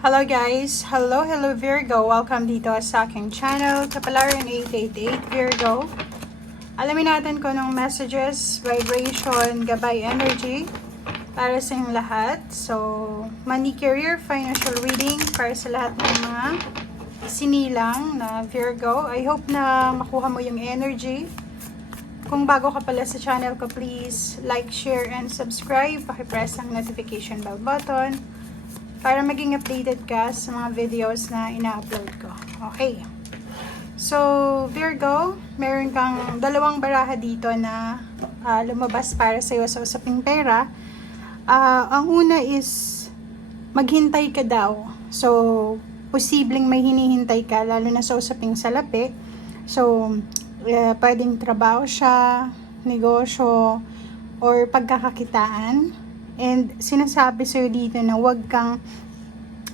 Hello guys! Hello Virgo! Welcome dito sa aking channel, Kapalaran 888 Virgo. Alamin natin kung anong messages, vibration, gabay energy para sa inyong lahat. So, money, career, financial reading para sa lahat ng mga sinilang na Virgo. I hope na makuha mo yung energy. Kung bago ka pala sa channel ko, please like, share, and subscribe. Pakipress ang notification bell button para maging updated ka sa mga videos na ina-upload ko. Okay. So, Virgo, meron kang dalawang baraha dito na lumabas para sa'yo sa usaping pera. Ang una is, maghintay ka daw. So, posibleng may hinihintay ka, lalo na sa usaping salapi. So, pwedeng trabaho siya, negosyo, or pagkakakitaan. And sinasabi sa'yo dito na wag kang,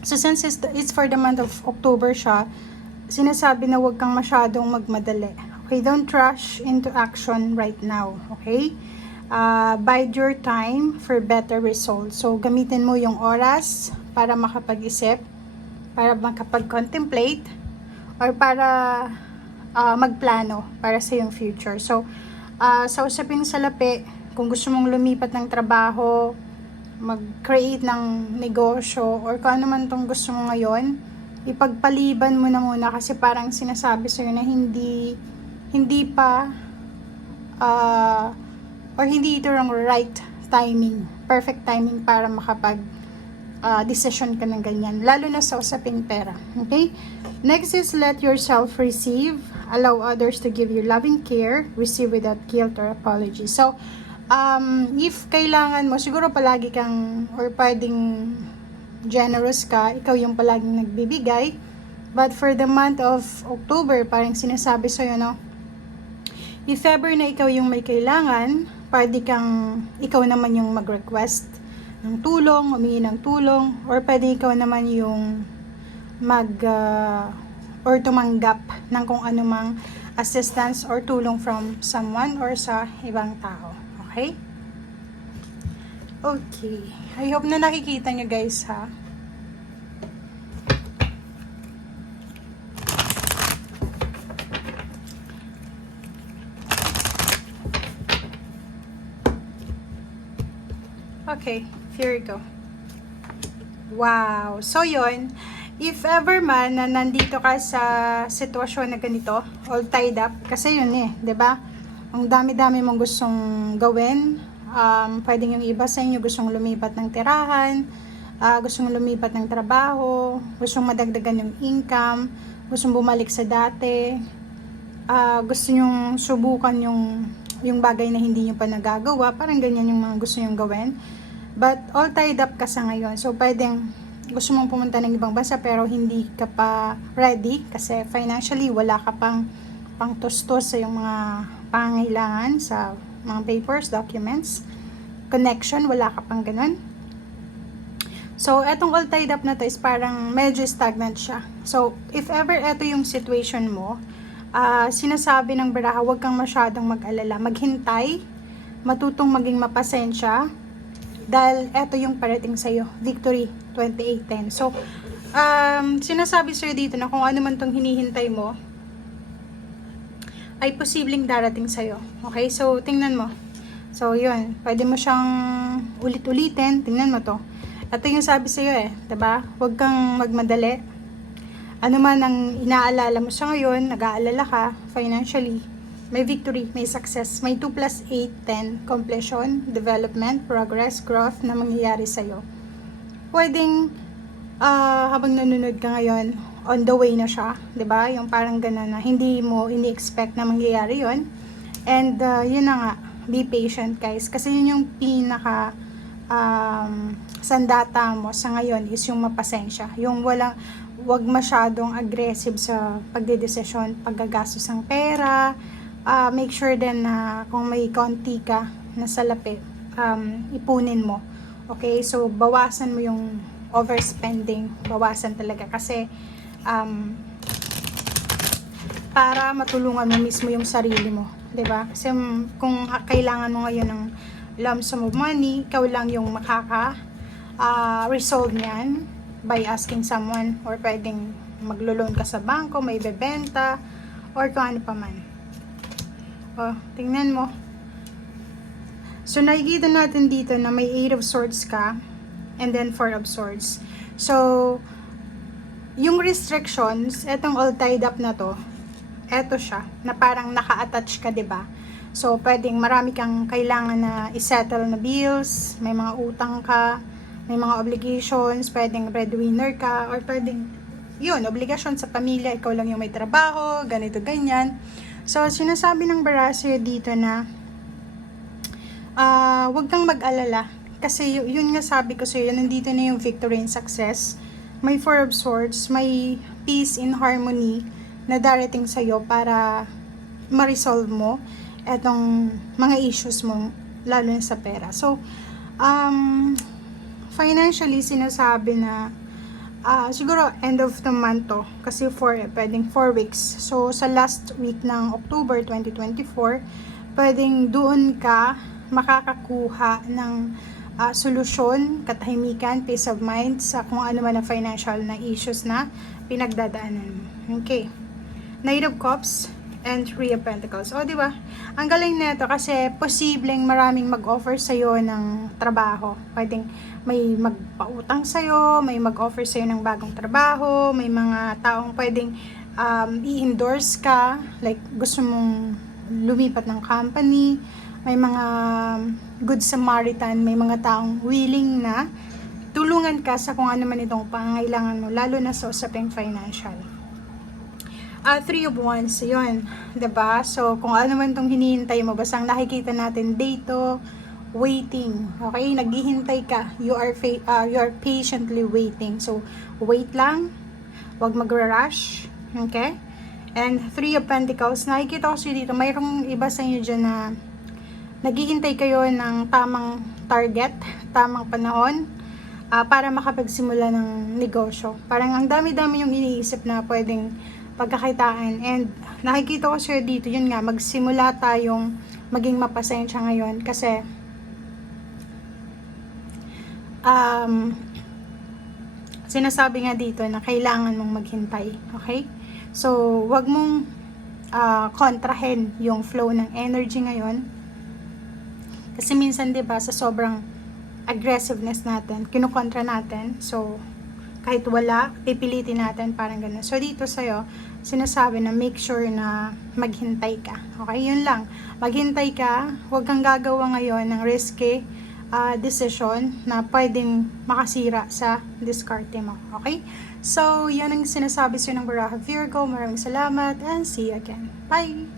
so since it's for the month of October siya, sinasabi na wag kang masyadong magmadali. Okay, don't rush into action right now. Okay? Bide your time for better results. So, gamitin mo yung oras para makapag-isip, para makapag-contemplate, or para magplano para sa yung future. So, sa usaping salapi, kung gusto mong lumipat ng trabaho, mag-create ng negosyo, or kung ano man tong gusto mo ngayon, ipagpaliban mo na muna kasi parang sinasabi sa'yo na hindi pa or hindi ito yung right timing, perfect timing para makapag decision ka ng ganyan, lalo na sa usaping pera. Okay? Next is let yourself receive, allow others to give you loving care, receive without guilt or apology. So, if kailangan mo, siguro palagi kang, or pwedeng generous ka, ikaw yung palaging nagbibigay. But for the month of October, parang sinasabi sa'yo, no? If ever na ikaw yung may kailangan, pwede kang, ikaw naman yung mag-request ng tulong, humingi ng tulong, or pwede ikaw naman yung or tumanggap ng kung anumang assistance or tulong from someone or sa ibang tao. Okay? Okay. I hope na nakikita nyo guys, ha? Okay. Here we go. Wow. So, yun. If ever man na nandito ka sa sitwasyon na ganito, all tied up, kasi yun eh, 'di ba? Ang dami-dami mong gustong gawin. Pwedeng yung iba sa inyo gustong lumipat ng tirahan, gustong lumipat ng trabaho, gustong madagdagan yung income, gustong bumalik sa dati, gusto nyong subukan yung bagay na hindi nyo pa nagagawa, parang ganyan yung mga gusto nyong gawin. But all tied up ka sa ngayon, so pwedeng gusto mong pumunta ng ibang bansa pero hindi ka pa ready kasi financially wala ka pang tustos sa yung mga pangangailangan sa mga papers, documents, connection, wala ka pang ganun. So, etong all tied up na to is parang medyo stagnant siya. So, if ever eto yung situation mo, sinasabi ng baraha, huwag kang masyadong mag-alala. Maghintay, matutong maging mapasensya, dahil eto yung parating sa'yo, Victory 2810. So, sinasabi sa'yo dito na kung ano man tong hinihintay mo, ay posibleng darating sa'yo. Okay? So, tingnan mo. So, yun. Pwede mo siyang ulit-ulitin. Tingnan mo to. Ito yung sabi sa'yo eh. Diba? Huwag kang magmadali. Ano man ang inaalala mo sa ngayon, nag-aalala ka financially, may victory, may success, may 2 plus 8, 10, completion, development, progress, growth na mangyayari sa'yo. Pwedeng, habang nanonood ka ngayon, on the way na siya, 'di ba? Yung parang gano'n na hindi mo ini-expect na mangyayari 'yon. And yun na nga, be patient guys, kasi yun yung pinaka sandata mo sa ngayon is yung mapasensya. Yung wag masyadong aggressive sa pagdedesisyon, paggagastos ng pera. Make sure din na kung may konti ka na salapi, ipunin mo. Okay? So, bawasan mo yung overspending. Bawasan talaga. Kasi, para matulungan mo mismo yung sarili mo. 'Di ba? Kasi kung kailangan mo ngayon ng lump sum of money, ikaw lang yung makaka resolve niyan. by asking someone, or pwedeng maglo-loan ka sa bangko, may bebenta, or kung ano pa man. O, tingnan mo. So, nakikita natin dito na may 8 of Swords ka, and then 4 of Swords. So, yung restrictions, etong all tied up na to, eto siya, na parang naka-attach ka, 'di ba? So, pwedeng marami kang kailangan na i-settle na bills, may mga utang ka, may mga obligations, pwedeng breadwinner ka, or pwedeng, yun, obligasyon sa pamilya, ikaw lang yung may trabaho, ganito, ganyan. So, sinasabi ng Barasyo dito na, wag kang mag-alala. Kasi yun nga sabi ko sa'yo, nandito na yung victory and success. May 4 of Swords, may peace in harmony na darating sa'yo para ma-resolve mo etong mga issues mo, lalo na sa pera. So, financially, sinasabi na siguro end of the month to, kasi pwedeng 4 weeks. So, sa last week ng October 2024, pwedeng doon ka makakakuha ng solusyon, katahimikan, peace of mind sa kung ano man ang financial na issues na pinagdadaanan mo. Okay. Knight of Cups and 3 of Pentacles. O, di ba? Ang galing nito kasi posibleng maraming mag-offer sa'yo ng trabaho. Pwedeng may magpautang sa'yo, may mag-offer sa'yo ng bagong trabaho, may mga taong pwedeng i-endorse ka, like gusto mong lumipat ng company, may mga good Samaritan, may mga taong willing na tulungan ka sa kung ano man itong pangangailangan mo, lalo na sa usaping financial. 3 of Wands, yun, diba? So, kung ano man itong hinihintay mo, basta nakikita natin dito, waiting, okay? Naghihintay ka, you are patiently waiting. So, wait lang, wag mag-rush, okay? And 3 of Pentacles, nakikita ko siya dito, mayroong iba sa inyo dyan na naghihintay kayo ng tamang target, tamang panahon, para makapagsimula ng negosyo. Parang ang dami-dami yung iniisip na pwedeng pagkakitaan, and nakikita ko siya dito, yun nga, magsimula tayong maging mapasensya ngayon kasi sinasabi nga dito na kailangan mong maghintay, okay? So, wag mong kontrahin yung flow ng energy ngayon kasi minsan, diba, sa sobrang aggressiveness natin, kinukontra natin, so kahit wala, pipilitin natin, parang ganun. So, dito sa'yo, sinasabi na make sure na maghintay ka. Okay, yun lang. Maghintay ka, huwag kang gagawa ngayon ng risky decision na pwedeng makasira sa diskarte mo. Okay? So, yan ang sinasabi sa'yo ng Baraha Virgo. Maraming salamat and see you again. Bye!